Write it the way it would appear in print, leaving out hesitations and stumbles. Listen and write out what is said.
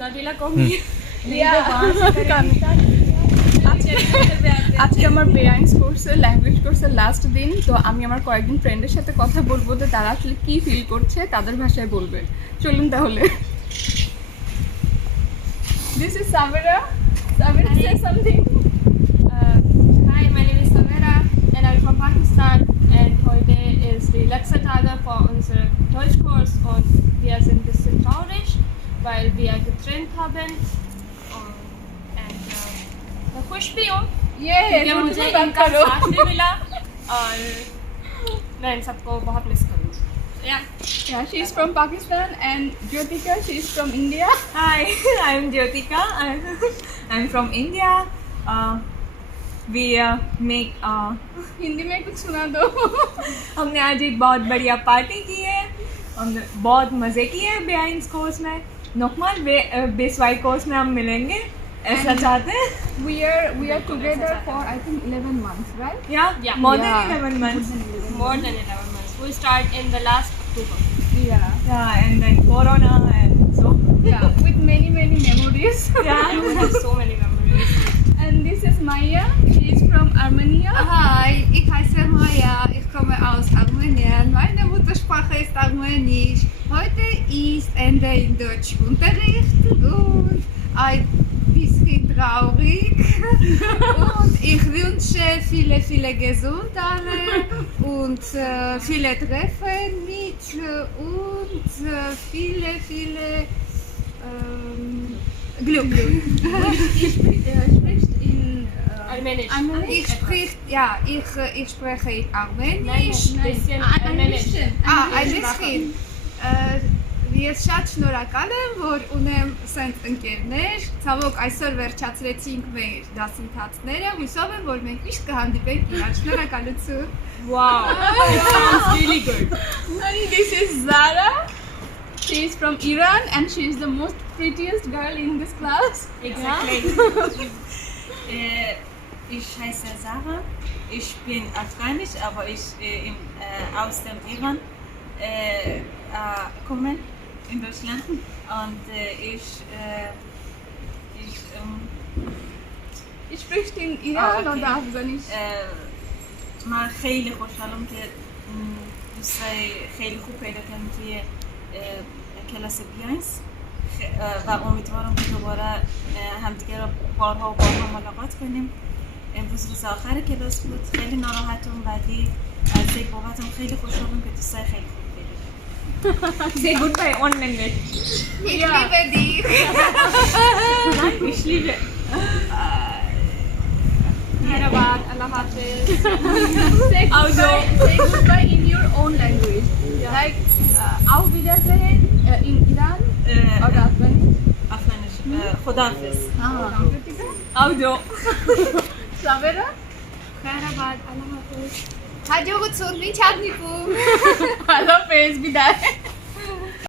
Nabila Komi. আজকে আমার বেআইনস কোর্সে ল্যাঙ্গুয়েজ কোর্সের লাস্ট দিন, তো আমি আমার কয়েকজন ফ্রেন্ডের সাথে কথা বলবো যে তারা আসলে কি ফিল করছে তাদের ভাষায় বলবে। চলুন তাহলে। This is Samira. Samira, say something. Hi, my name is Samira and I'm from Pakistan. And heute ist die letzte Tage vor unserem Deutschkurs und wir sind ein bisschen traurig, weil wir getrennt haben. मैं खुश भी हूँ क्योंकि मुझे इनका साथ भी मिला और मैं इन सबको बहुत मिस करूँगी। Yeah, she is from Pakistan and Jyotika, she is from India. Hi, I'm Jyotika. I'm from India. We make Hindi में कुछ सुना दो। हमने आज एक बहुत बढ़िया पार्टी की है, हमने बहुत मज़े किए हैं बेआइंस कोर्स में। नोकमाल बेसवाई कोर्स में हम मिलेंगे, ऐसा चाहते हैं। We are together for I think 11 months, right? Yeah. More than 11 months. More than 11 months. We start in the last October. Yeah, and then Corona and so. Yeah, with many memories. Yeah, we have so many memories. And this is Maya. She is from Armenia. Hi, ich heiße Maya, ich komme aus Armenien. Meine Muttersprache ist Armenisch. Heute ist Ende in Deutschunterricht und ein bisschen traurig. Und ich wünsche viele Gesundheit und viele Treffen mit und viele Glück. Sprichst in Armenisch. Ich spreche in Armenisch. Nein, bisschen Armenisch. Ein bisschen. Ես շատ շնորհակալ եմ, որ ունեմ սենց ընկերներ, ցավոք այսօր վերջացրեցինք մեր դասընթացները, հույսով եմ, որ մենք միշտ կհանդիպենք իրար, շնորհակալություն։ Wow, sounds really good. And this is Zara. She is from Iran and she is the most prettiest girl in this class. Exactly. Ich heiße Sarah, ich bin afghanisch, aber ich aus dem Iran kommen in Deutschland und Ich spricht in Iran oder Afghanisch? من خیلی خوشحالم که دوستای خیلی خوب پیدا کردم توی کلاس بیاینس و امیدوارم که دوباره همدیگه را بارها ملاقات کنیم. امروز روز آخر کلاس بود، خیلی ناراحتم ولی از یک بابتم خیلی خوشحالم که دوستای خیلی خوب پیدا کردم. Say goodbye on language. Ich liebe dich. Nein, ich liebe. Merhaba, Allah Hafiz. Say goodbye in your own language. Like Auf Wiedersehen in Iran oder Afghanisch. Afghanisch. خداحافظ. Audio. Samira? Merhaba, Allah Hafiz. Հաջողություն, ինչ հանդիպում։ Hello, face, biday.